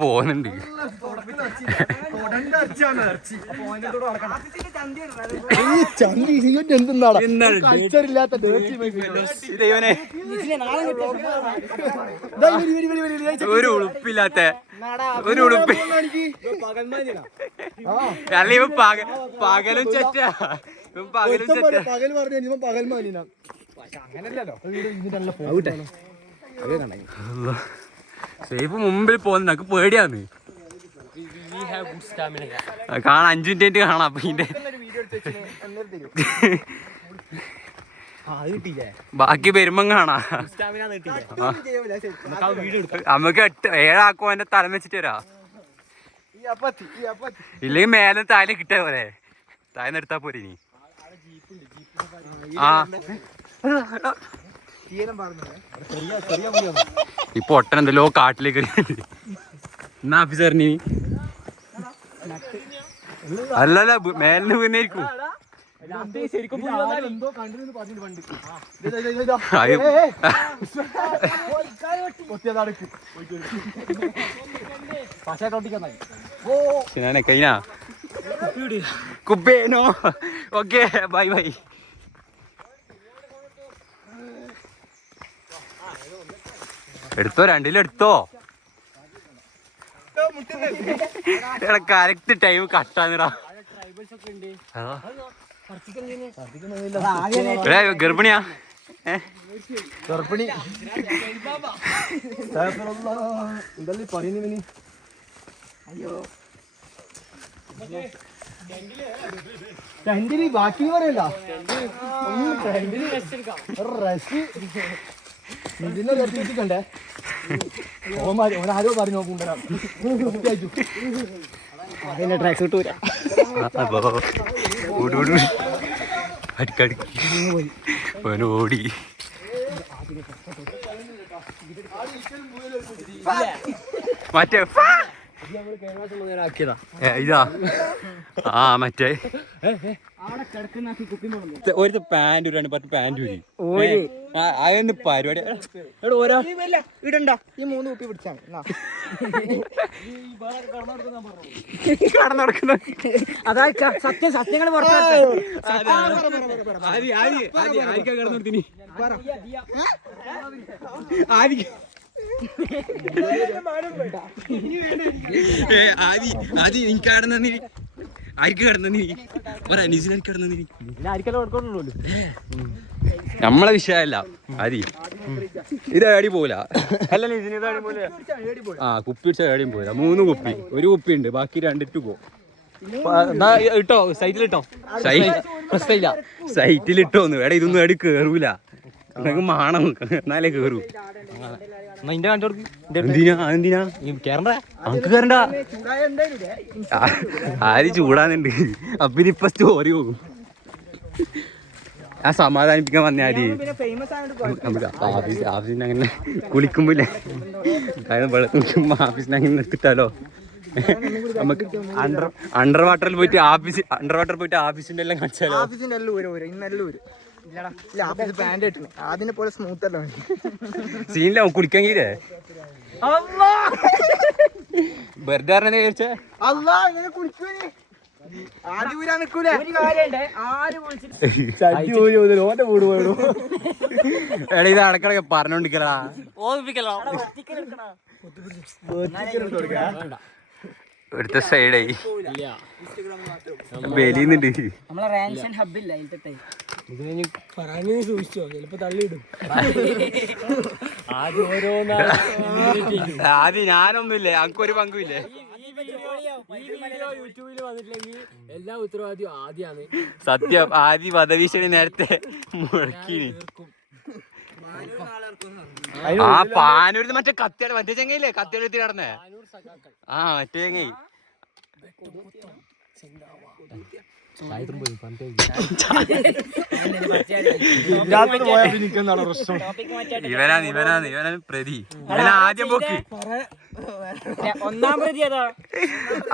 പോകുന്നുണ്ട്. ഒരു ഉളുപ്പില്ലാത്ത ഒരു ഉളുപ്പ്. അല്ല ഇവ പകലും ചെറ്റ പകലും ചെറ്റ. സേഫ് മുമ്പിൽ പോകുന്ന എനിക്ക് പേടിയാന്ന് കാണാം. 5 മിനിറ്റ് കാണാം. അപ്പൊ ഇതിന്റെ ബാക്കി വരുമ്പം കാണാ. നമുക്ക് 7 ആക്കുമ്പോ എന്റെ തലം വെച്ചിട്ട് വരാ. ഇല്ലെങ്കിൽ മേലെ താഴെ കിട്ടിയ പോലെ താഴെ നിർത്താ പോരെ. ഇനി ഇപ്പൊ ഒട്ടൻ എന്തല്ലോ കാട്ടിലേക്ക് എന്നാ ഓഫീസറിന് അല്ലല്ല മേലിന് വീണായിരിക്കും. കഴിഞ്ഞ കുപ്പേനോ. Okay bye bye. എടുത്തോ, 2 എടുത്തോ. കറക്റ്റ് ടൈം കട്ടാന്നിടാ. ഗർഭിണിയാ? ഗർഭിണി എന്തല്ലേ പറയുന്നു? അയ്യോ ബാക്കി പറയല്ല. ഇതിനെ രക്ഷിക്കണ്ടേ? ഓനാരോ പറഞ്ഞു നോക്കണ്ടേ? ട്രാക്ക് സൂട്ട് ഓടി മറ്റേ ഇതാ. ആ മറ്റേ ഒരു പാന്റ് 10 പാന്റ് അതൊന്ന് പരിപാടി ഇടണ്ട. ഈ 3 കുപ്പി പിടിച്ചാണ് കടന്നു. അതായത് സത്യങ്ങൾ കടന്നു. ആദ്യം എനിക്ക് കടന്നു. ആർക്ക് കിടന്നു? ഒരനീസിനാർക്ക് കിടന്നു. നമ്മളെ വിഷയമല്ല ആരി. ഇത് ഏടി പോല. അല്ല ആ കുപ്പി പിടിച്ച ഏടിയും പോല. 3 കുപ്പി. 1 കുപ്പി ഉണ്ട്, ബാക്കി 2 പോകും. ഇട്ടോ സൈറ്റിലിട്ടോ. സൈറ്റിലിട്ടോന്ന്. എടാ ഇതൊന്നും ഏടി കേറൂല. നിനക്ക് മാണം എന്നാലേ കേറൂ. എന്തിനാ കേറണ്ട? നമുക്ക് കേറണ്ട. ആര് ചൂടാന്നുണ്ട്. അപ്പൊ ഇനിയിപ്പൊ സ്റ്റോറി പോകും. ഞാൻ സമാധാനിപ്പിക്കാൻ വന്നാല് നമുക്ക് ആഫീസിന് അങ്ങനെ കുളിക്കുമ്പോല്ലേ വെള്ളം കുളിക്കുമ്പോ ആഫീസിന് അങ്ങനെ നിർത്തിട്ടാലോ. നമുക്ക് അണ്ടർ വാട്ടറിൽ പോയിട്ട് ആഫീസിന്റെ എല്ലാം കാണിച്ചാലോ. അതിനെ പോലെ സ്മൂത്ത് അല്ല സീനില്ല. കുടിക്കാൻ കീഴേ വെറുതെ ചോദിച്ചേ. എടാ ഇത് അടക്കടക്കെ പറഞ്ഞോണ്ടിരിക്കലാ. എടുത്ത സൈഡായി വെലിയുന്നുണ്ട്. ആദ്യം ഞാനൊന്നുമില്ലേ, അനക്കൊരു പങ്കുമില്ലേ. യൂട്യൂബിൽ വന്നിട്ടില്ലെങ്കിൽ എല്ലാ ഉത്തരവാദിയും ആദ്യമാണ്. സത്യം ആദ്യ വധഭീഷണി നേരത്തെ മുടക്കി. ആ പാനൂര് മറ്റേ കത്തിയുടെ മറ്റേ ചെങ്ങയില്ലേ, കത്തിയെടുത്ത് കിടന്നേ. ആ മറ്റേ ചെങ്ങയി ഇവനാണ് പ്രതി. ഇവൻ ആദ്യം പോക്കി 1ാം പ്രതി.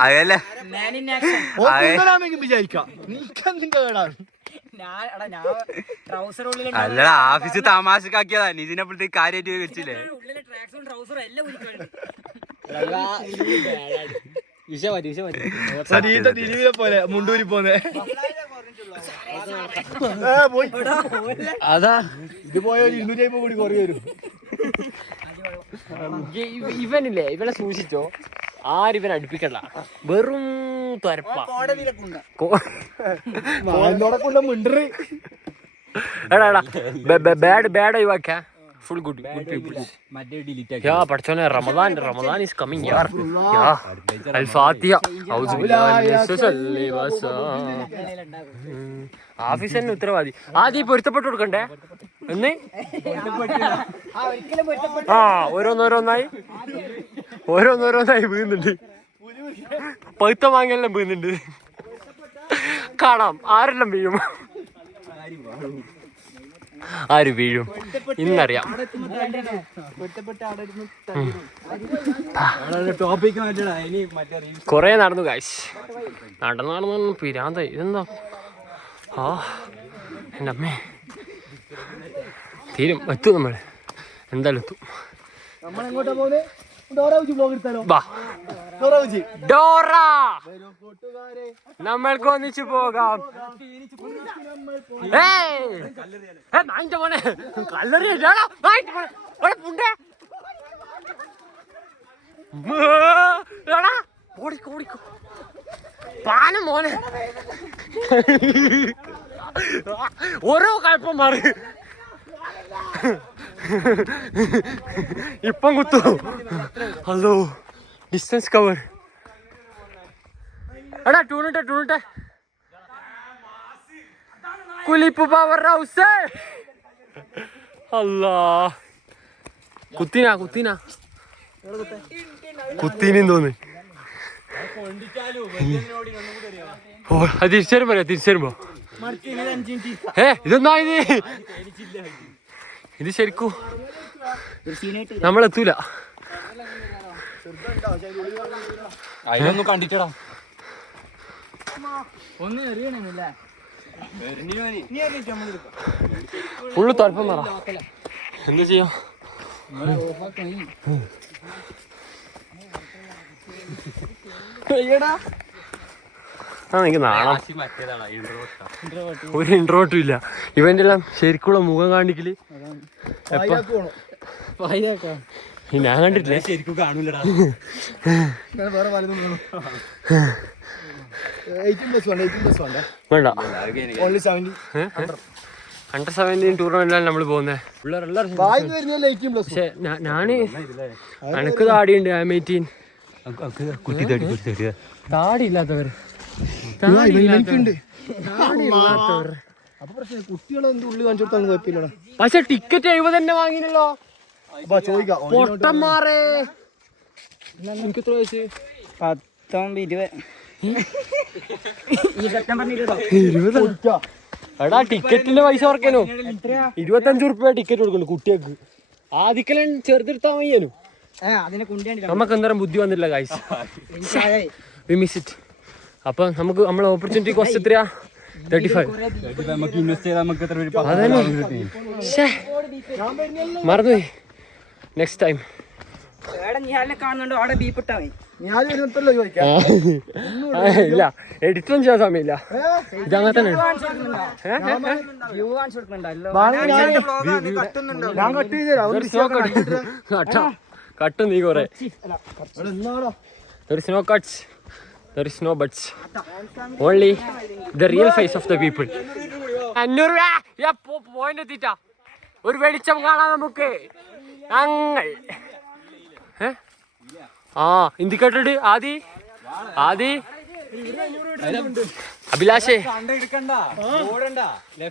അതല്ലേ വിചാരിക്കാം. അല്ലടാ ആഫീസ് തമാശക്കാക്കിയതാ. ഇതിനെപ്പോഴത്തേക്ക് കാര്യമായിട്ട് വെച്ചില്ലേ. പോലെ മുണ്ടൂരി പോന്നെ അതാ ഇത് പോയോ 250 കൂടി കുറേ വരും. ഇവനില്ലേ ഇവനെ സൂക്ഷിച്ചോ, ആരും ഇവനെ അടുപ്പിക്കണ്ട. വെറും തരപ്പ ബാഡ് ഒഴിവാക്ക. Full good people. യാ പഠിച്ചോനെ, റമദാൻ ഈസ് കമ്മിങ് യാർ. യാ അൽ ഫാത്തിഹ ഔസു ബില്ലാഹി മിനശ് ആഫീസ് തന്നെ ഉത്തരവാദി. ആദ്യം പൊരുത്തപ്പെട്ടു കൊടുക്കണ്ടേ എന്ന്. ആ ഓരോന്നോരോന്നായി വീഴുന്നുണ്ട്. പഴുത്ത മാങ്ങെല്ലാം വീഴുന്നുണ്ട്. കാണാം ആരെല്ലാം വീഴും, ആര് വീഴും ഇന്നറിയാം. കൊറേ നടന്നു ഗായ്സ്, നടന്നു പിരാന്ത. ഇതെന്താ ആ എൻ്റെ അമ്മേ, തീരും. എത്തും നമ്മൾ എന്തായാലും എത്തും. ഡോറ നമ്മൾക്ക് ഒന്നിച്ചു പോകാം. മോനെ കല്ലറി ഓടിക്കോ പാന മോനെ. ഓരോ കുഴപ്പം മാറി ഇപ്പം കുത്തു. Hello distance cover. എടാ ടൂണിട്ടെ കുലിപ്പ് പവർ ഹൗസ്. അല്ലാ കുത്തീനും തോന്നി. ഓ അത് തിരിച്ചരുമ്പോ ഇതെന്നാ ഇത് ശരിക്കും നമ്മളെത്തൂല. അതിലൊന്നും കണ്ടിട്ടടാ. ഫുള്ള് തുറപ്പം പറ. എന്താ ചെയ്യാ? എനിക്ക് നാളെ ഒരു ഇൻട്രോട്ടും ഇല്ല. ഇവന്റെ എല്ലാം ശരിക്കുള്ള മുഖം കാണിക്കല് ഞാൻ കണ്ടിട്ടില്ല. ശരിക്കും കാണൂലടാ. വേണ്ട അണ്ടർ-17 ടൂർണമെന്റിലാണ് നമ്മള് പോകുന്നത്. പക്ഷെ ഞാന് എനക്ക് താടിയുണ്ട്. താടി ഇല്ലാത്തവർ പക്ഷെ ടിക്കറ്റ് 70 തന്നെ വാങ്ങിനല്ലോ പൊട്ടന്മാരെ. എനിക്ക് എത്ര വയസ്സ്? 20. എടാ ടിക്കറ്റിന്റെ പൈസ ഓർക്കാനോ 25 ഉറുപ്പ്യ ടിക്കറ്റ് കൊടുക്കണു കുട്ടികൾക്ക്. ആദ്യക്കലും ചെറുതെടുത്താൻ വയ്യാനു. നമുക്ക് എന്തോരം ബുദ്ധി വന്നില്ല ഗൈസ്. We miss it. അപ്പൊ നമുക്ക് നമ്മളെ ഓപ്പർച്യൂണിറ്റി കോസ്റ്റ് എത്രയാ? 35. മറന്നുപോയി. നെക്സ്റ്റ് ടൈം ഇല്ല എഡിറ്റൊന്നും ചെയ്യാൻ സമയമില്ല. ഇതങ്ങനെ തന്നെ കട്ടും നീ കൊറേ. There is no cuts, there is no buts, only the real face of the people. 500 രൂപ പോയിന്റ് എത്തിട്ടാ ഒരു വെളിച്ചം കാണാം നമുക്ക്. ഞങ്ങൾ ഇന്ത്യക്കാട്ടിട്ട് ആദി അഭിലാഷേ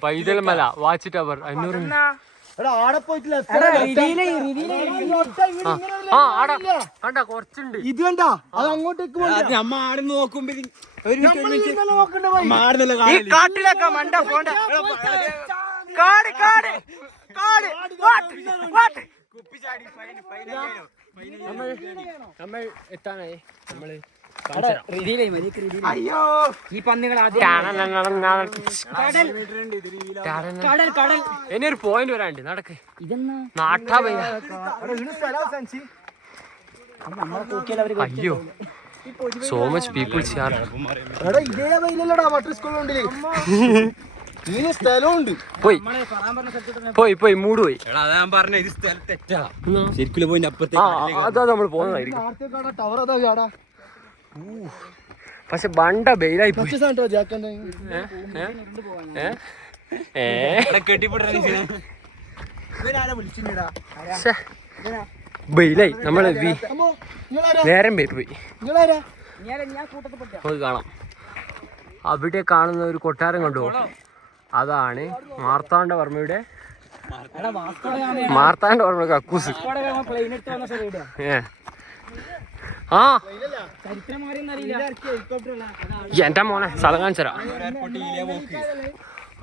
പൈതൽ മല വാച്ച് ടവർ 500. കുറച്ചുണ്ട്. ഇത് കണ്ടാ അത് അങ്ങോട്ടേക്ക് നോക്കുമ്പോ കാട്ടിലേക്കാ മണ്ട പോണ്ട. നമ്മൾ എത്താനായി. നമ്മള് ഇനിയൊരു പോയിന്റ് വരാണ്ട് നടക്ക്. നാട്ടാ അയ്യോ സോ മച്ച് പീപ്പിൾസ് യാർ. എടാ ഇതേ വെയിലല്ലടാ വാട്ടർ സ്കൂളുണ്ടില്ലേ ഇതിന് സ്ഥലമുണ്ട്. പോയി പോയി പോയി മൂട് പോയി. എടാ അതാ ഞാൻ പറഞ്ഞ ഇത് സ്ഥലം തെറ്റാ. ശരിക്കും പോയിന്റ് ആ അപ്പുറത്തേക്ക് അതാ നമ്മൾ പോകുന്നതായിരിക്കും. ടവർ അതാ ചാടാ പക്ഷെ ബണ്ട ബെയിലായി പോയി. ജാക്കണ്ട കെട്ടിപ്പിട ബെയിലായി നമ്മള് നേരം പോയി. നമുക്ക് കാണാം അവിടെ കാണുന്ന ഒരു കൊട്ടാരം കണ്ടു. അതാണ് മാർത്താണ്ഡവർമ്മയുടെ കക്കൂസ്. ആ എന്റെ മോനെ സ്ഥലം കാണിച്ചരാ.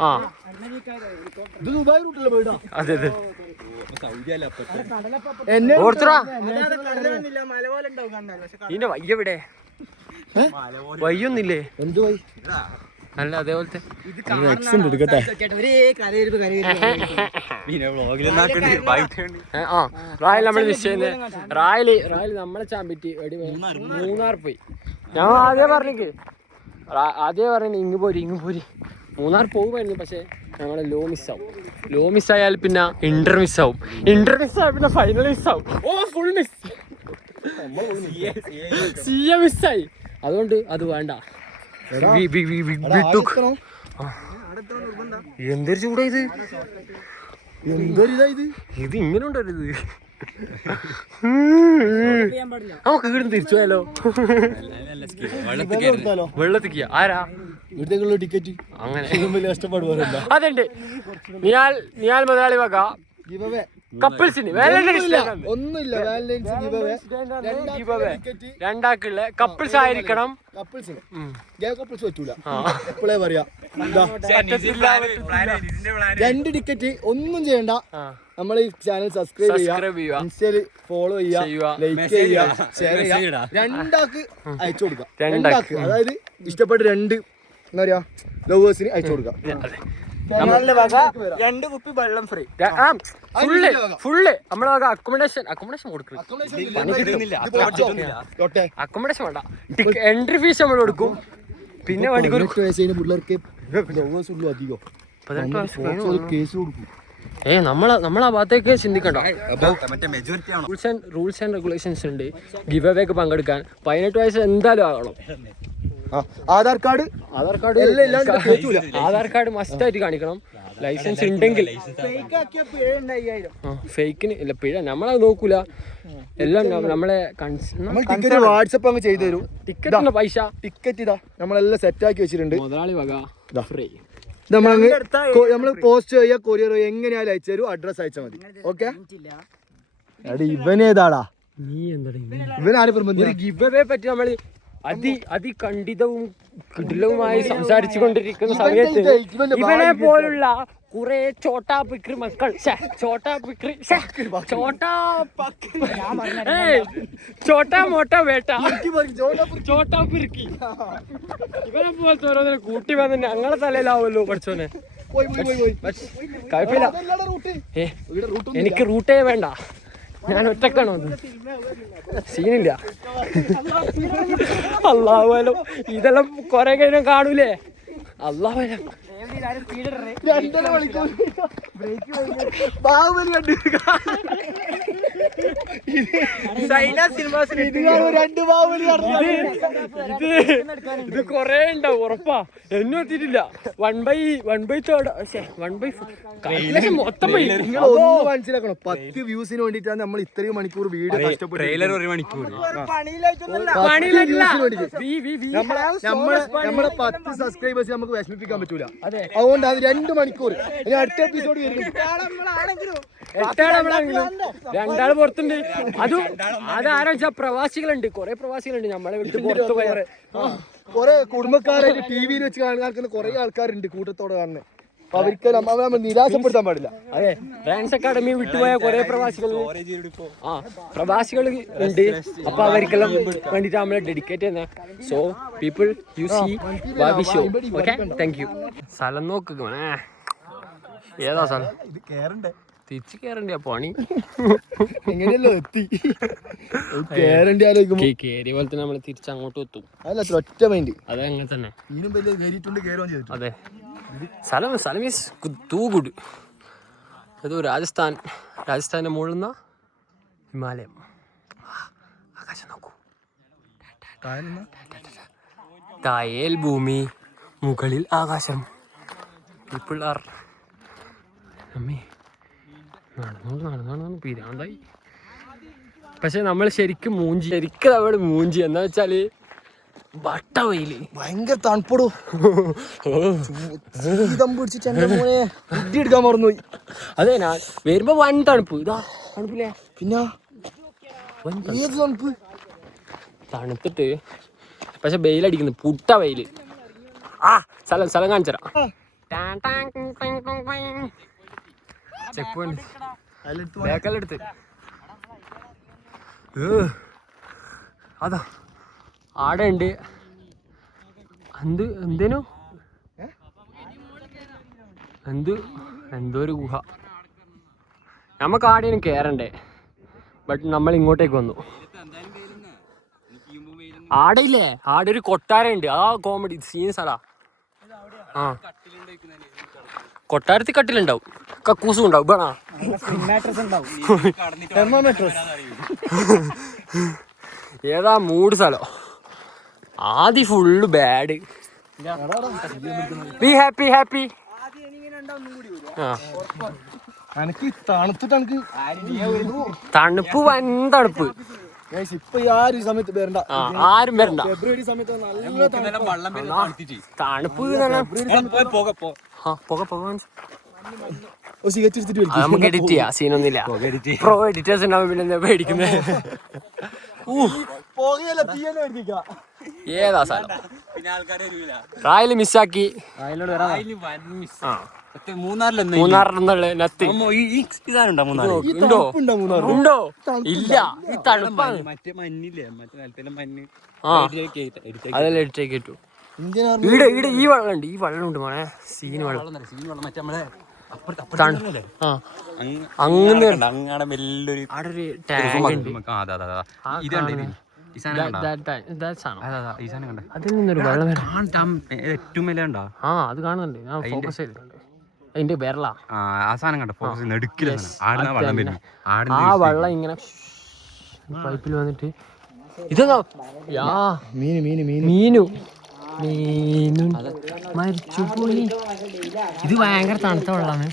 ആ അതെ അതെ ഓർത്തറാ ഇതിന്റെ വയ്യ എവിടെ? വയ്യൊന്നില്ലേ? എന്ത് വൈ അല്ല അതേപോലത്തെ എടുക്കട്ടെ. ആ റായൽ നമ്മൾ മിസ് ചെയ്യുന്നത്. റായല് നമ്മളെ ചാമ്പിറ്റ് മൂന്നാർ പോയി. ഞാൻ ആദ്യം പറഞ്ഞു ഇങ്ങ് പോരി മൂന്നാർ പോകുമായിരുന്നു. പക്ഷെ ഞങ്ങളെ ലോ മിസ്സായാൽ പിന്നെ ഇന്റർ മിസ്സാവും പിന്നെ ഫൈനൽ മിസ്സാവും. ഓ ഫുൾ മിസ്സായി. അതുകൊണ്ട് അത് വേണ്ട. എന്തൊരു ചൂടാ ഇത്! ഇത് ഇങ്ങനെ ഉണ്ടരുത്. നമുക്ക് ഇവിടുന്ന് തിരിച്ചു പോയാലോ? വെള്ളത്തിക്ക് ആരാ ടിക്കറ്റ് അങ്ങനെ കഷ്ടപ്പാട് അതുണ്ട്. നിയാൽ മുതലാളി വക കപ്പിൾസിന് ഒന്നുമില്ല. രണ്ടാക്കുള്ള കപ്പിൾസ് ആയിരിക്കണം. കപ്പിൾസ് പറ്റൂല. എപ്പോഴേ പറയാ 2 ടിക്കറ്റ് ഒന്നും ചെയ്യണ്ട. നമ്മൾ ഈ ചാനൽ സബ്സ്ക്രൈബ് ചെയ്യുക, ഇൻസ്റ്റയില് ഫോളോ ചെയ്യുക, ലൈക്ക് ചെയ്യുക, ഷെയർ ചെയ്യുക. 2 ആൾക്ക് അയച്ചു കൊടുക്കാം. 2 ആൾക്ക്, അതായത് ഇഷ്ടപ്പെട്ട 2 എന്താ പറയാ ലവേഴ്സിന് അയച്ചു കൊടുക്കാം. 2 കുപ്പി വെള്ളം ഫ്രീ. ഫുള്ള് നമ്മളെ വക അക്കോമഡേഷൻ കൊടുക്കും. അക്കോമഡേഷൻ വേണ്ട, എൻട്രി ഫീസ് നമ്മൾ കൊടുക്കും. പിന്നെ വണ്ടിക്ക് പിള്ളേർക്ക് അധികം 18 കേസ് കൊടുക്കും. നമ്മളാ ഭാഗത്തേക്ക് ചിന്തിക്കണ്ട. റൂൾസ് ആൻഡ് റെഗുലേഷൻസ് ഉണ്ട്. ഗിവ് അവേക്ക് പങ്കെടുക്കാൻ 18 വയസ്സ് എന്തായാലും ആകണം. Aadhaar card Aadhaar card must ആയിട്ട് കാണിക്കണം. ലൈസൻസ് ഉണ്ടെങ്കിൽ. ഫേക്കിന് ഇല്ല പിഴ നമ്മളത് നോക്കൂല. എല്ലാം നമ്മളെ വാട്സപ്പ് അങ്ങ് ചെയ്തു തരും. ടിക്കറ്റിന്റെ പൈസ ടിക്കറ്റ് ഇതാ നമ്മളെല്ലാം സെറ്റ് ആക്കി വെച്ചിട്ടുണ്ട്. മുതലാളി വക ഫ്രീ. നമ്മള് പോസ്റ്റ് ചെയ്യാ, കൊറിയർ എങ്ങനെയാലും അയച്ചു തരും. അഡ്രസ് അയച്ചാൽ മതി. ഓക്കെ. ഇവനേതാടാ നീ എന്താ ഇവനാരും ഗിവ് അവേ പറ്റി നമ്മള് അതികണ്ഠിതവും കിടിലവുമായി സംസാരിച്ചു കൊണ്ടിരിക്കുന്ന സമയത്ത് ഇവനെ പോലുള്ള കുറെ ചോട്ടാ പിക്രി മക്കൾ ചോട്ടാ മോട്ടാ വേട്ട ചോട്ടാ പിരിക്കി ഇവനെ പോലത്തെ ഓരോന്നിനെ കൂട്ടി വന്ന് ഞങ്ങളെ തലയിലാവുമല്ലോ പഠിച്ചോനെ. കുഴപ്പമില്ല, എനിക്ക് റൂട്ടേ വേണ്ട, ഞാൻ ഒറ്റക്കാണോ? സീനില്ല. അള്ളാഹുലോ ഇതെല്ലാം കൊറേ കഴിഞ്ഞാൽ കാണൂലേ? അള്ളാഹുലോ ഇത് കൊറേ ഉണ്ടാവും ഉറപ്പാ. എന്നും എത്തിയിട്ടില്ല. 1/3 മൊത്തം മനസ്സിലാക്കണം. 10 വ്യൂസിന് വേണ്ടിട്ടാണ് നമ്മൾ ഇത്രയും മണിക്കൂർ വീഡിയോ കഷ്ടപ്പെട്ടു. നമ്മളെ 10 സബ്സ്ക്രൈബേഴ്സ് നമുക്ക് വിഷമിപ്പിക്കാൻ പറ്റൂല. അതുകൊണ്ട് അത് 2 മണിക്കൂർ. ഇനി അടുത്ത എപ്പിസോഡ് വരും. 2 പുറത്തുണ്ട്. അതാരോ വെച്ചാ പ്രവാസികളുണ്ട്, കൊറേ പ്രവാസികളുണ്ട് നമ്മളെ വിട്ട് പുറത്ത് പോയ. കൊറേ കുടുംബക്കാരായിട്ട് ടിവിയിൽ വെച്ച് കാണുന്ന കൊറേ ആൾക്കാരുണ്ട് കൂട്ടത്തോടെ കാണുന്നത്. അപ്പൊ അവർക്ക് നമ്മൾ നിരാശപ്പെടുത്താൻ പാടില്ല. അതെ, ഡാൻസ് അക്കാഡമി വിട്ടുപോയ കൊറേ പ്രവാസികൾ ഉണ്ട്. അപ്പൊ അവർക്കെല്ലാം വേണ്ടിട്ട് നമ്മളെ ഡെഡിക്കേറ്റ് ചെയ്യുന്ന. സോ പീപ്പിൾ യു സീ വാബി ഷോ. Okay, thank you. സ്ഥലം നോക്കുക. ഏതാ സ്ഥലം? തിരിച്ച് കയറണ്ട പണി എങ്ങനെയല്ലോ എത്തി കേറണ്ടി ആലോചിക്കുമ്പോ കേറിയ പോലെ തന്നെ നമ്മള് തിരിച്ചങ്ങോട്ട് എത്തും. അതല്ല ഒറ്റ മൈൻഡ്. അതെ അങ്ങനെ തന്നെ. ഇതിനും വലിയ കയറിയിട്ടുണ്ട് കയറുകയും ചെയ്തു. അതെ സ്ഥലം ഈസ് ടൂ ഗുഡ്. അത് രാജസ്ഥാന്റെ മുകളിൽ നിന്ന ഹിമാലയം. ആകാശം നോക്കൂ. തായേൽ ഭൂമി, മുകളിൽ ആകാശം. പീപ്പിൾ ആർ അമ്മേ നടന്നു പിരാന്തായി. പക്ഷെ നമ്മൾ ശരിക്കും മൂഞ്ചി എന്താ വെച്ചാല് ബട്ട വെയില് ഭയങ്കര തണുപ്പടോ. പിടിച്ചിട്ട് എന്റെ മോനെ ഫുഡ് എടുക്കാൻ മറന്നുപോയി. അതെ ഞാൻ വരുമ്പോ വൻ തണുപ്പ്. ഇതാ തണുപ്പില്ലേ? പിന്നെ ഏത് തണുപ്പ്? തണുത്തിട്ട് പക്ഷെ വെയിലടിക്കുന്നു. പുട്ട വെയില്. സ്ഥലം കാണിച്ചരാ. ചെക്ക് പോയിന്റ് ബേക്കെല്ലാം എടുത്ത് അതാ ആടെ ഉണ്ട്. എന്തോ ഒരു ഗുഹ. നമുക്ക് ആടെയും കേറണ്ടേ, ബട്ട് നമ്മൾ ഇങ്ങോട്ടേക്ക് വന്നു. ആടെ ഇല്ലേ, ആടെ ഒരു കൊട്ടാരം ഉണ്ട്. ആ കോമഡി സീൻ സ്ഥലാ. ആ കൊട്ടാരത്തിൽ കട്ടിലുണ്ടാവും, കക്കൂസും ഉണ്ടാവും. വേണോ ഏതാ മൂഡ് സ്ഥലം. ആദ്യം ഫുള്ള് ബാഡ്. Be happy. തണുപ്പ് വൻ തണുപ്പ്. ഇപ്പൊ ഈ ആ ഒരു സമയത്ത് വരണ്ട, ആരും വരണ്ട. ഫെബ്രുവരി സമയത്ത് നല്ല തണുപ്പ്. നമുക്ക് എഡിറ്റ് ചെയ്യാം, സീനൊന്നുമില്ല. പ്രോ എഡിറ്റേഴ്സ് ഉണ്ടാവും, പിന്നെ എന്താ പേടിക്കുന്നത്? ഏതാ സാധനം റായല് മിസ്സാക്കി. ഉണ്ടോ? ഇല്ല, ഈ തണുപ്പാണ്. അതെല്ലാം എഡിറ്റേക്ക് കിട്ടു. ഈടെ ഈ വെള്ളം ഉണ്ട്, ഉണ്ട് മോനെ. സീൻ വെള്ളം അങ്ങനെ വലിയൊരു ടാങ്ക് ഉണ്ട്. അതിൽ നിന്നൊരു വെള്ളം ഏറ്റവും മേലെ ഉണ്ടോ? അത് കാണുന്നുണ്ട്, ഞാൻ ഫോക്കസ് ചെയ്തിട്ടുണ്ട്. അതിന്റെ വിരള ആ സാധനം കണ്ടോ? ഫോക്കസ് നെടുക്കില്ല. ആ വെള്ളം ഇങ്ങനെ പൈപ്പിൽ വന്നിട്ട് ഇതെന്താ മീനു മരിച്ചു പോയി. ഇത് ഭയങ്കര തണുത്ത വെള്ളമാണ്.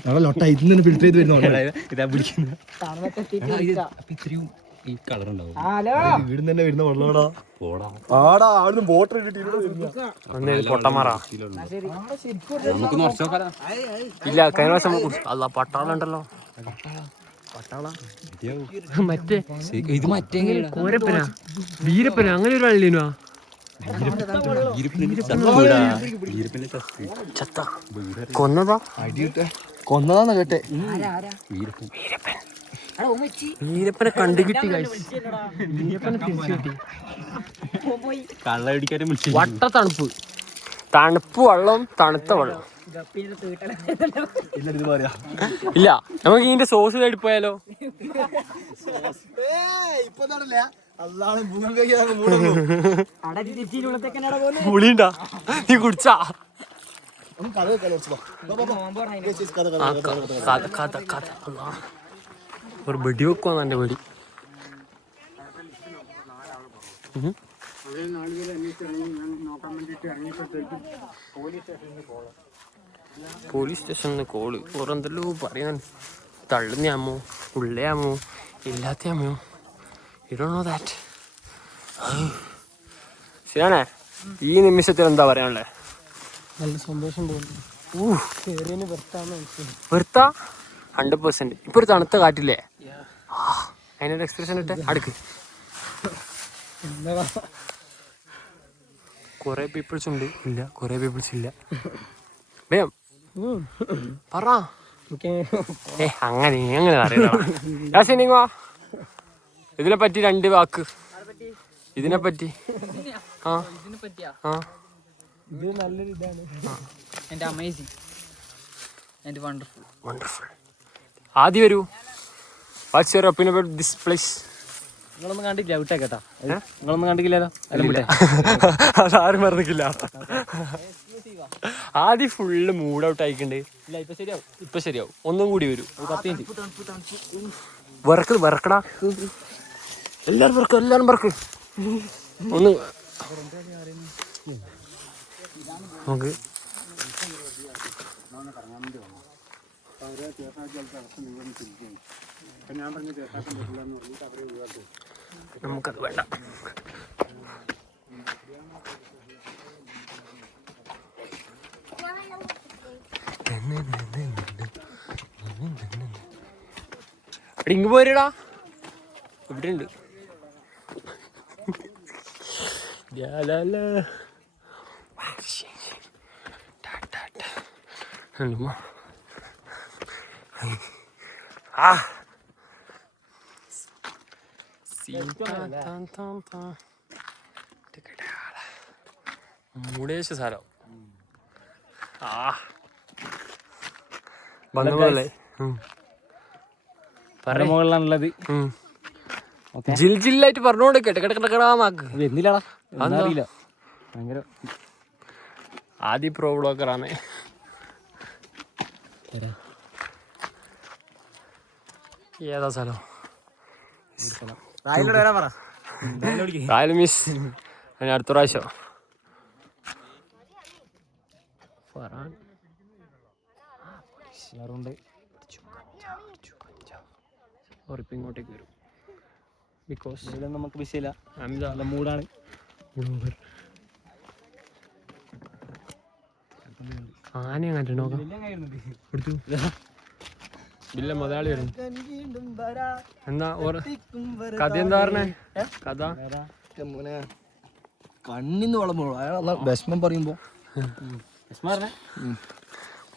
ഫിൽറ്റർ ചെയ്ത് വരുന്ന ഇതാ പിടിക്കുന്നത്. ഈ കളർ ഉണ്ടാവും. വീടിന് തന്നെ വരുന്ന വെള്ളമാടാ. ആടാ അവിടുന്ന് ബോട്ടർ പൊട്ടമാറ ഇല്ല. കഴിഞ്ഞ പ്രാവശ്യം അല്ല പട്ടാളം ഉണ്ടല്ലോ. മറ്റേ ഇത് മറ്റേ കോരപ്പന വീരപ്പന അങ്ങനെ ഒരു വള്ളിനോ ചത്ത കൊന്നതാന്ന് കേട്ടെ. വീരപ്പനെ കണ്ടു കിട്ടി. വീരപ്പനെ തിരിച്ചു കിട്ടി. കള്ളടിക്കാനും വട്ട തണുപ്പ് വെള്ളം, തണുത്ത വെള്ളം. ഇല്ല, നമുക്ക് ഇതിന്റെ സോസ് തേടി പോയാലോ? പുളിണ്ടാ? നീ കുടിച്ചാ? ഒരു വെടി വെക്കുവാന്ന് എന്റെ വെടി. പോലീസ് സ്റ്റേഷനിൽ കോള് ഓരെന്തല്ലോ പറയാൻ. തള്ളുന്നയാമോ ഉള്ളയാമോ ഇല്ലാത്തയാമോ യു ഡോണ്ട് നോ ദാറ്റ്. ശരിയാണേ. ഈ നിമിഷത്തിൽ എന്താ പറയാനുള്ളത്? നല്ല സന്തോഷം തോന്നുന്നു. വെറുത്ത 100%. ഇപ്പൊ ഒരു തണുത്ത കാറ്റില്ലേ, അതിനൊരു എക്സ്പ്രഷൻ ഇട്ട് അടുക്ക്. കൊറേ പീപ്പിൾസ് ഉണ്ട്. ഇല്ല, കൊറേ പീപ്പിൾസ് ഇല്ല. വേം പറ. അങ്ങനെ അറിയാ. ഇതിനെ പറ്റി 2 വാക്ക്. ഇതിനെ പറ്റി ഇത് നല്ലൊരു ഇതാണ്. വണ്ടർഫുൾ. ആദ്യം വരൂ. What's your opinion about this place? നിങ്ങളൊന്നും കണ്ടില്ല വിട്ടേക്കട്ടാ. നിങ്ങളൊന്നും കണ്ടില്ലല്ലോ. അതാരും മറന്നിട്ടില്ല. ആദ്യം ഫുള്ള് മൂഡ് ഔട്ട് ആയിട്ടുണ്ട്. ഇല്ല ഇപ്പൊ ശരിയാവും. ഇപ്പൊ ശരിയാവും. ഒന്നും കൂടി വരൂ. 10 മിനിറ്റ്. വിറക്കടാ. എല്ലാരും വിറക്ക്. ഒന്ന് നമുക്ക് നമുക്കത് വേണ്ട. ഇങ്ങ് പോരടാ. ഇവിടെ ഉണ്ട്. മൂടേശ സ്ഥലം. മുകളിലാണുള്ളത്. ജിൽ ജില്ലായിട്ട് പറഞ്ഞോണ്ട് കേട്ടക്കെടാമാക്ക്. എന്തിലാടാ അറിയില്ല. ഭയങ്കര ആദ്യ പ്രോ ബ്ലോക്കറാണ്. ഏതാ സ്ഥലം? റായൽ മിസ്. അടുത്ത പ്രാവശ്യം ഇങ്ങോട്ടേക്ക് വരും. ബിക്കോസ് ഇവിടെ നമുക്ക് വിഷയമില്ല. നല്ല മൂടാണ്. ആനയെ കണ്ടു നോക്കാം. ഇല്ല മുതലാളി വരും. എന്താ കഥ എന്താ പറഞ്ഞേ? കഥ കണ്ണിന്ന് വളം പോകണം. അയാൾ വിഷമം പറയുമ്പോ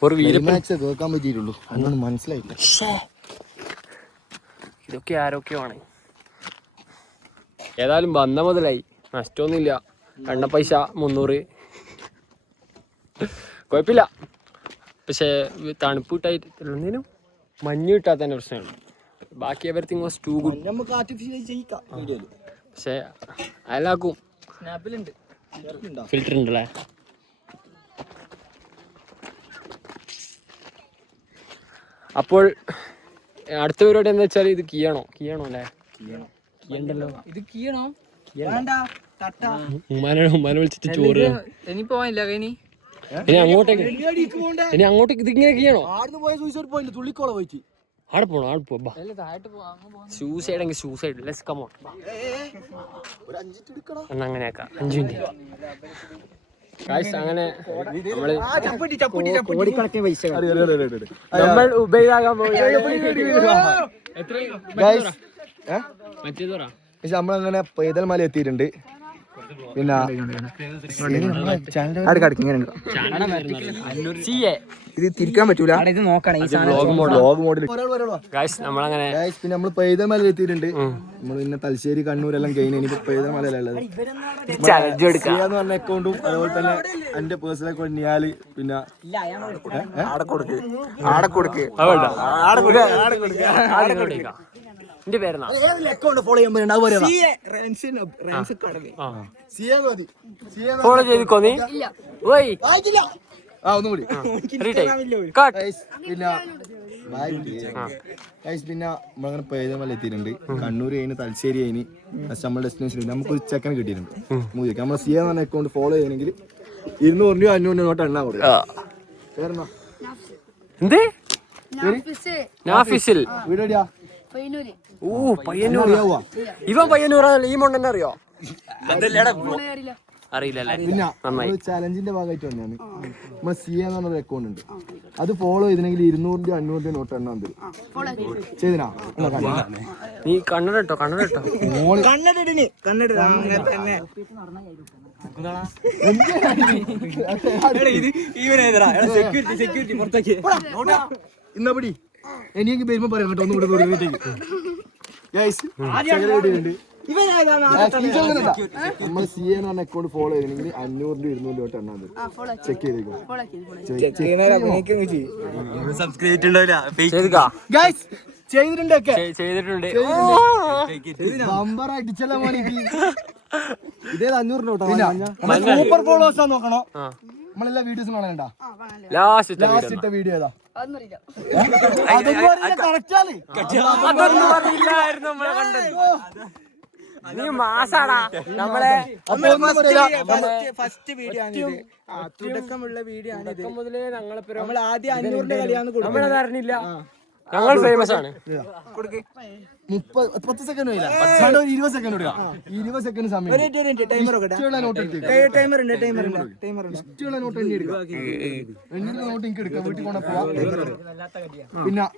ഒരു വീരമാച്ച് കേൾക്കാൻ പറ്റിയിട്ടുള്ളൂ. അതൊന്നും മനസ്സിലായില്ല. ഇതൊക്കെ ആരൊക്കെയാണ്. ഏതായാലും വന്ന മുതലായി. നഷ്ടമൊന്നുമില്ല. എണ്ണ പൈസ 300. കുഴപ്പമില്ല. പക്ഷേ തണുപ്പ് കിട്ടായിട്ട് എന്തിനും മഞ്ഞ് കിട്ടാത്തതിൻ്റെ പ്രശ്നമാണ്. ബാക്കി എവരിത്തിങ് വാസ് ടു ഗുഡ്. നമുക്ക് ആർട്ടിഫിഷ്യൽ ചെയ്യിക്കാം. പക്ഷേ അയലാക്കും സ്നാപ്പിലുണ്ട്. ഫിൽറ്റർ ഉണ്ടല്ലേ. അപ്പോൾ അടുത്ത പരിപാടി എന്താ വെച്ചാൽ ഇത് കീയണോ അല്ലേ? കീയണ്ടല്ലോ. ഇത് കീയണോ? ഉമ്മാനെ വിളിച്ചിട്ട് ചോറ്. ഇനി പോവാനില്ല. ഇനി അങ്ങോട്ടേക്ക് ഇതിങ്ങനെ കീയണോ? ആടെ പോണോ? ആടെ പോവാ. സൂസൈഡ് എങ്കിൽ സൂസൈഡ്. Let's come on. എന്നാ അങ്ങനെയാക്കാം. 5 മിനിറ്റ്. അങ്ങനെ കോടിക്കണക്കിന് പൈസ നമ്മൾ ഉപയോഗിക്കാൻ നമ്മളങ്ങനെ പൈതൽ മല എത്തിയിട്ടുണ്ട്. പിന്നെ ഇത് തിരിക്കാൻ പറ്റൂല. ഇത് നോക്കണം. നമ്മളങ്ങനെ പിന്നെ നമ്മൾ പൈതൽ മല എത്തിയിട്ടുണ്ട്. നമ്മൾ പിന്നെ തലശ്ശേരി കണ്ണൂരെല്ലാം കഴിഞ്ഞ ഇനിയിപ്പോ പൈതൽ മലയിലുള്ളത്. എന്ന് പറഞ്ഞ അക്കൗണ്ടും അതുപോലെ തന്നെ എന്റെ പേഴ്സണൽ അക്കൗണ്ട് നിയാല്. പിന്നെ എന്റെ പേരെന്നാ ഫോളോ ഫോളോ ചെയ്തിക്കോ നീ. ഓയ് ഒന്നുകൂടി പിന്നെ നമ്മളങ്ങനെ പൈതമല എത്തിയിട്ടുണ്ട്. കണ്ണൂർ കഴിഞ്ഞ് തലശ്ശേരി കഴിഞ്ഞ് നമ്മുടെ ഡെസ്റ്റിനേഷൻ നമുക്കൊരു ചെക്കൻ കിട്ടിയിട്ടുണ്ട്. നമ്മൾ സിയ എന്ന് പറഞ്ഞ അക്കൗണ്ട് ഫോളോ ചെയ്യണമെങ്കിൽ 200 രൂപ 500 രൂപ എണ്ണ കൊടുക്കുക. എന്ത് നാഫിസിൽ വീടെവിടെയാ? ഓ പയ്യന്നൂർ. ഇവൻ പയ്യന്നൂറാണല്ലോ. ഈ മൊണ്ണനെ അറിയോ? അറിയില്ലല്ലേ. പിന്നെ ചലഞ്ചിന്റെ ഭാഗമായിട്ട് വന്നാണ്. നമ്മൾ സിയ എന്ന് പറഞ്ഞൊരു അക്കൗണ്ട് ഉണ്ട്. അത് ഫോളോ ചെയ്തില്ലെങ്കിൽ 200 രൂപ 500 രൂപ നോട്ട് എണ്ണ തരും. ചെയ്തിനാ നീ കണ്ണട ഇട്ടോ. ഇന്നപ്പടി എനിക്ക് വരുമ്പോ പറയാം കേട്ടോ. ഒന്നുകൂടെ നമ്മൾ CA എന്ന് പറഞ്ഞ അക്കൗണ്ട് ഫോളോ ചെയ്തില്ലെങ്കിൽ 500 200 എണ്ണാൻ ചെക്ക് ചെയ്തേക്കും. ചെയ്തിട്ടുണ്ട്. ബമ്പർ അടിച്ചല്ല മോനിക്ക്. ഇതേ 500 നോട്ടോ. സൂപ്പർ ഫോളോവേഴ്സ് നോക്കണോ? നമ്മളെല്ലാ വീഡിയോസും കാണലുണ്ടാ? ലാസ്റ്റ് ഇട്ട വീഡിയോ ഏതാ? നീ മാസാടാ നമ്മളെ ഫസ്റ്റ് വീഡിയോ ആണ് തുടക്കമുള്ള വീഡിയോ ആണ് മുതലേ നമ്മൾ ആദ്യം 500 കളിയാന്ന് നമ്മളത് അറിഞ്ഞില്ല. ഞങ്ങൾ ഫേമസ് ആണ്. 10 സെക്കൻഡ് 20 സെക്കൻഡ് 20 സെക്കൻഡ് സമയം. ടൈമർ ഉണ്ട് ഇഷ്ടമുള്ള നോട്ട് എണ്ണി എടുക്കാം. നോട്ട് എനിക്ക് എടുക്കാം, വീട്ടിൽ കൊണ്ടു പോവാം.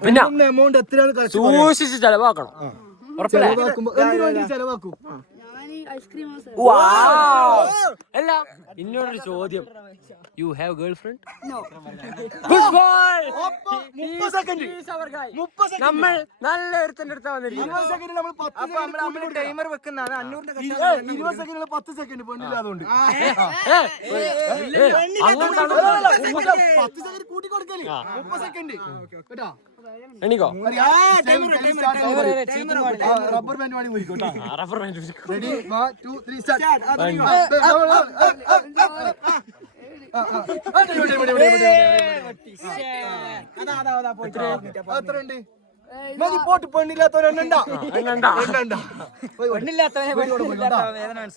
പിന്നെ എമൗണ്ട് എത്രയാണ് സൂക്ഷിച്ച് ചെലവാക്കണം. ചെലവാക്കും. അല്ല ഇന്നോടൊരു ചോദ്യം, യു ഹാവ് ഗേൾ ഫ്രണ്ട്? നമ്മൾ നല്ല ഒരുത്തന്റെ അടുത്താ വന്നിരിക്കുന്നത്. ടൈമർ വെക്കുന്നതാണ് 20 സെക്കൻഡ് 10 സെക്കൻഡ് പെണ്ണില്ല. അതുകൊണ്ട് 10 സെക്കൻഡ് കൂട്ടി കൊടുക്കല് 30 സെക്കൻഡ് കേട്ടോ. എണീക്കോ? റബ്ബർ ബാൻഡ് വാങ്ങി പോയിക്കോട്ടോ. Rubber band ready 1 2 3 start. എത്രയുണ്ട്? മതി പോട്ട്.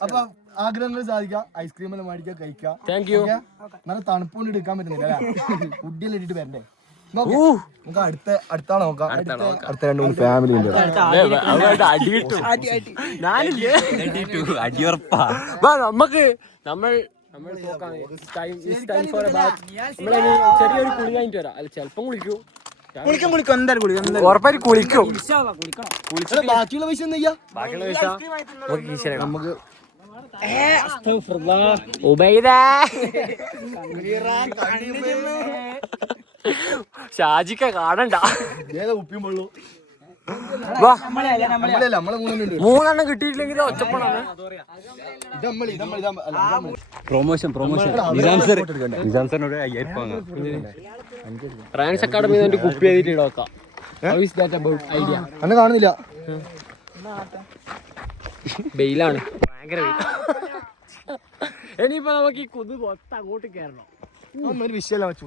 അപ്പൊ ആഗ്രഹങ്ങൾ സാധിക്കാം. ഐസ്ക്രീം എല്ലാം മേടിക്കാം, കഴിക്കാം. Thank you. നല്ല തണുപ്പുകൊണ്ട് എടുക്കാൻ പറ്റുന്നില്ല. ഫുഡിയെല്ലാം ഇട്ടിട്ട് വരണ്ടേ? നമുക്ക് അടുത്താണ് നോക്കാം. അടുത്ത 2-3 ഫാമിലി ഉണ്ട്. നമുക്ക് ചെറിയൊരു കുളി കഴിഞ്ഞിട്ട് വരാം. അല്ല ചിലപ്പം കുളിക്കും, ഉറപ്പായിട്ട് കുളിക്കും. ബാക്കിയുള്ള പൈസ എന്താ? ബാക്കിയുള്ള പൈസ നമുക്ക് ഷാജിക്ക കാണണ്ട. ഉപ്പിയുമ്പള്ളൂ മൂന്നെണ്ണം കിട്ടിയിട്ടില്ലെങ്കിൽ ഒച്ചപ്പണാണ്. പ്രൊമോഷൻ നിസാംസറിനോട് 5000 ട്രാൻസ് അക്കാഡമി കുപ്പി ചെയ്തിട്ട് ഇടക്കാം. ഐഡിയ അന്നെ കാണുന്നില്ല. വെയിലാണ്, ഭയങ്കര വെയിൽ. ഇനിയിപ്പോ നമുക്ക് ഈ കുന്ന് മൊത്തം അങ്ങോട്ട് കയറണം. ഒരു വിഷയമല്ല വെച്ചു.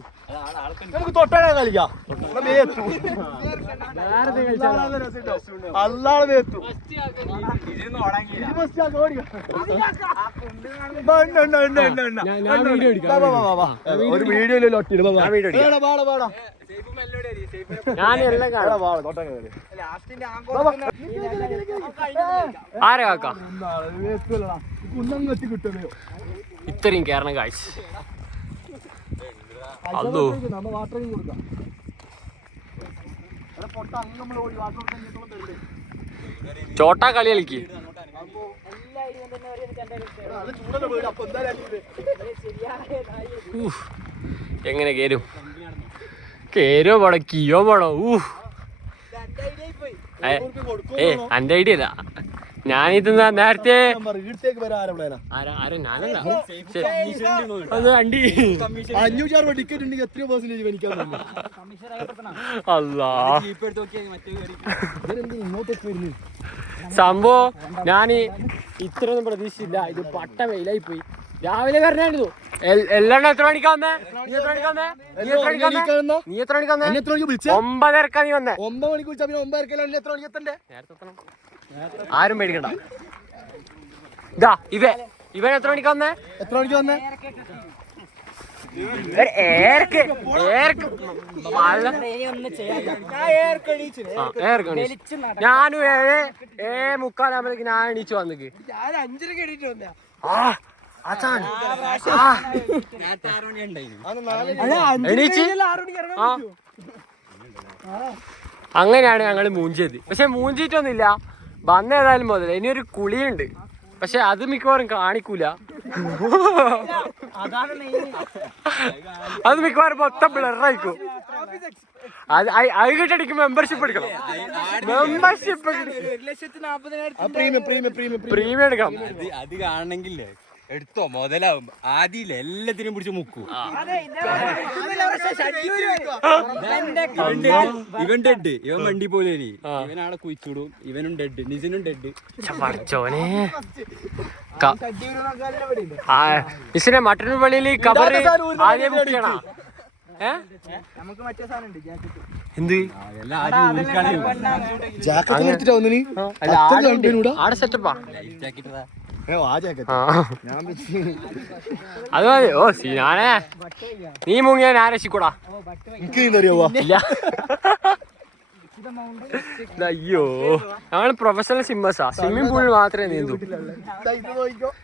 നമുക്ക് തൊട്ടാണ് കളിക്കാം. ഒരു വീഡിയോയിലോ ഞാനെല്ലാം കാണാം. ആരാ കാക്ക കിട്ടുന്നോ? ഇത്രയും കയറണം കാഴ്ച. അല്ലോ ചോട്ടാ കളി കളിക്ക്. എങ്ങനെ കേരും കിയോ പോണോ? എന്റെ ഐഡിയ അല്ല. ഞാനിത് നേരത്തെ സംഭവം ഞാൻ ഇത്രയൊന്നും പ്രതീക്ഷിച്ചില്ല. ഇത് പട്ട വെയിലായി പോയി. രാവിലെ വരണായിരുന്നു. എല്ലാം എത്ര മണിക്കാ വന്നേ? നീ എത്ര മണിക്കാ വന്നേ? 9:30 നീ വന്നേ. 9 മണിക്ക് വിളിച്ചാ പിന്നെ 9:30 എത്ര മണിക്ക് എത്തണ്ടേ? ആരും പേടിക്കണ്ട. ഇവൻ എത്ര മണിക്കാ വന്നേ? എത്ര മണിക്ക് വന്നേ? ഞാനും 7:45 ഞാൻ എണീച്ചു വന്നിക്ക്. അങ്ങനെയാണ് ഞങ്ങള് മൂഞ്ചിയത്. പക്ഷെ മൂഞ്ചിട്ടൊന്നുമില്ല. വന്നേതായാലും മുതൽ ഇനിയൊരു കുളിയുണ്ട്. പക്ഷെ അത് മിക്കവാറും കാണിക്കൂല. അത് മിക്കവാറും മൊത്തം ബ്ലറായിക്കും. അത് കിട്ടടിക്ക് മെമ്പർഷിപ്പ് എടുക്കണം. മെമ്പർഷിപ്പ് പ്രീമിയം എടുക്കണം. അത് കാണണമെങ്കിലേ എടുത്തോ, മുതലാവും. ആദ്യം എല്ലാത്തിനും പിടിച്ച് മുക്കൂ. ഇവൻ ഡെഡ്, ഇവൻ വണ്ടി പോലെ ഇവനാളെ കുഴിച്ചിടും. ഇവനും ഡെഡ്, നിസിനും ഡെഡ്. പഠിച്ചോനെ നിസിനെ മട്ടൻ പള്ളിയിൽ കബർ ആദ്യം ബുക്ക് ചെയ്യണ. എന്ത് ആടെ സെറ്റപ്പാ അത് മതി. ഓ സീനാനെ നീ മുങ്ങിയാ ഞാൻ രക്ഷിക്കൂടാ. ഇല്ല അയ്യോ ഞങ്ങൾ പ്രൊഫഷണൽ സ്വിമ്മേഴ്സാ. സ്വിമ്മിംഗ് പൂളിൽ മാത്രമേ നീന്തു.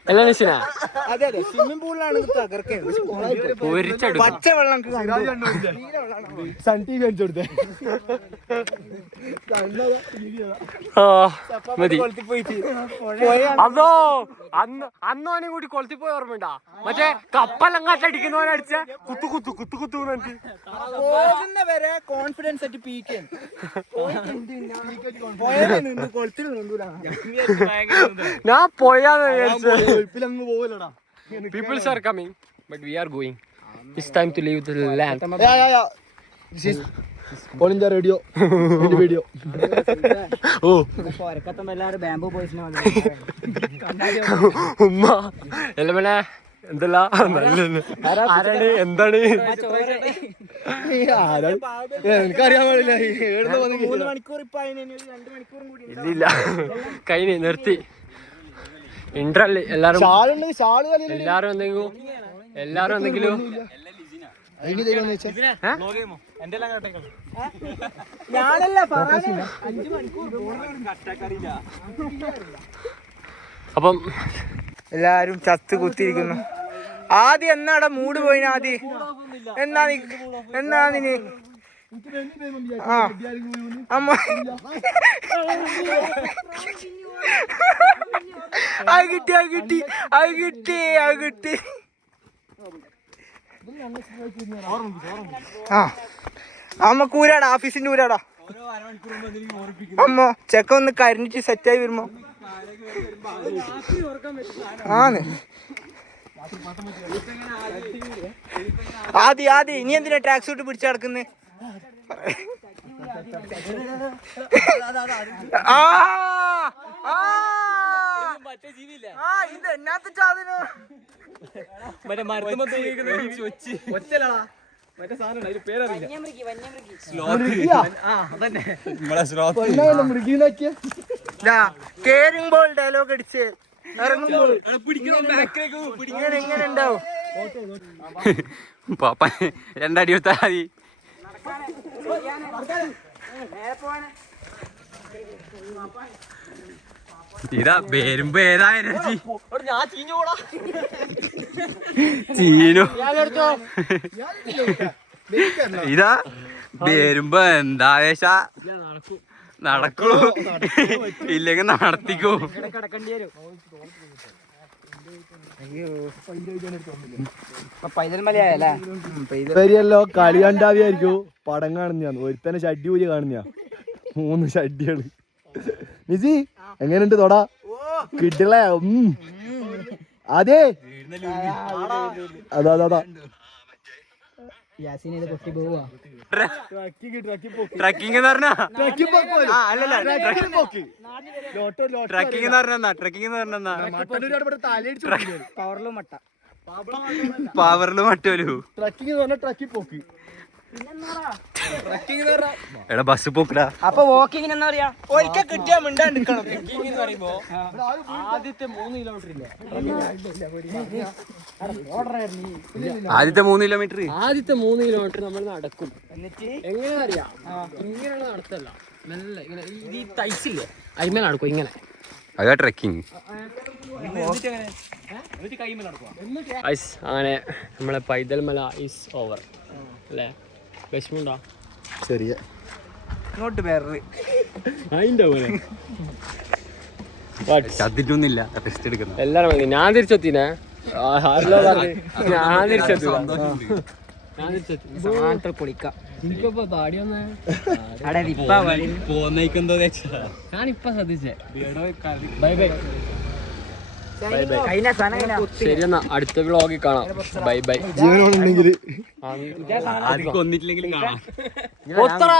അല്ല നിസിന സ്വിമ്മിംഗ് പൂളിലാണ് പച്ച വെള്ളം മതി. അതോ അന്നോനെ കൂടി കൊളുത്തി പോയി ഓർമ്മണ്ടാ? മറ്റേ കപ്പലങ്ങാട്ടടിക്കുന്നവനെ അടിച്ച കുത്തു കുത്തു കുത്തു കുത്തു വരെ കോൺഫിഡൻസ് ആയിട്ട് പീക്കാൻ ഞാൻ പോയാന്ന് വിചാരിച്ചു. Peoples are coming, but we are going. It's time to leave the land. Radio video. ഉമ്മ എല്ലാം എന്തല്ല ആരാണ് എന്താണ് എനിക്കറിയാൻ പാടില്ല. 3 മണിക്കൂർ ഇപ്പൊ 2 മണിക്കൂറും കൂടി ഇല്ലില്ല കഴിഞ്ഞ് നിർത്തി. ഇന്റർവെൽ എല്ലാരും എന്തെങ്കിലും അപ്പം എല്ലാരും ചത്ത് കുത്തിയിരിക്കുന്നു. ആദ്യം എന്നാടാ മൂട് പോയിന്? ആദ്യം എന്നാ നീ ആ അമ്മ കിട്ടി ആ അമ്മ കൂരാടാ, ഓഫീസിന്റെ ഊരാടാ. അമ്മ ചെക്ക ഒന്ന് കരിഞ്ഞിട്ട് സെറ്റായി വരുമ്പോ ആന്ന് ആദ്യം ഇനി എന്തിനാ ട്രാക്ക് സൂട്ട് പിടിച്ചു നടക്കുന്നേ? ഇത് എന്നാത്ത സാധനം? കേറുമ്പോൾ ഡയലോഗ് അടിച്ച് ഇറങ്ങുമ്പോൾ എങ്ങനെ ഉണ്ടാവും? പാപ്പ രണ്ടടി കൊടുത്താൽ മതി. ഇതാ വരുമ്പോ ഏതാ എനർജി ചീനു. ഇതാ വരുമ്പോ എന്താ വേശ നടക്കൂ, ഇല്ലെങ്കിൽ നടത്തിക്കൂ. ല്ലോ കളി കണ്ടാവിയായിരിക്കും. പടം കാണുന്ന ഒരുത്തന്നെ ഷഡ്ഡി പൂജ കാണുന്ന 3 ഷഡ്ഡികള്. നിസി എങ്ങനെയുണ്ട് തൊടാ? കിട്ടില്ല. അതെ അതാ ട്രക്കിംഗ് എന്ന് പറഞ്ഞാ ട്രക്കിംഗ് എന്ന് പറഞ്ഞാ പവറില് മട്ടോലു. എടാ ബസ് പോക്കടാ. അപ്പൊ വാക്കിംഗ് എന്താ പറയാ? ഒരിക്കൽ കിട്ടിയാ മിണ്ടാണ്ട് നിക്കണം. ആദ്യത്തെ 3 കിലോമീറ്റർ ഇല്ലേ? ആദ്യത്തെ 3 കിലോമീറ്റർ നമ്മൾ നടക്കും. എന്നിട്ട് എങ്ങനെ അറിയാം? ഇങ്ങനെയുള്ള നടത്തല്ല, നല്ല ഇങ്ങനെ ഈ തൈസില്ലേ അതിന്മേൽ നടക്കും ഇങ്ങനെ. അതാ ട്രക്കിംഗ്. അങ്ങനെ നമ്മളെ പൈതൽ മല ഈസ് ഓവർ അല്ലേ? വിഷമുണ്ടോ? ചെറിയ ഇങ്ങോട്ട് വേറെ അതിന്റെ പോലെ ചത്തിട്ടൊന്നുമില്ല, റെസ്റ്റ് എടുക്കുന്നു. എല്ലാരും ഞാൻ തിരിച്ചെത്തിനെ. ഞാൻ തിരിച്ചെത്തി. പൊളിക്കാം. എനിക്കിപ്പോ താടി വന്നേ പോന്നേക്കെന്തോ ഞാനിപ്പ ശ്രദ്ധിച്ചേ ബൈ ബൈ ശരി എന്നാ അടുത്ത വ്ളോഗിൽ കാണാം ബൈ ബൈ ജീവനുണ്ടെങ്കിൽ ആദ്യം കൊന്നിട്ടില്ലെങ്കിലും കാണാം ഒത്തറ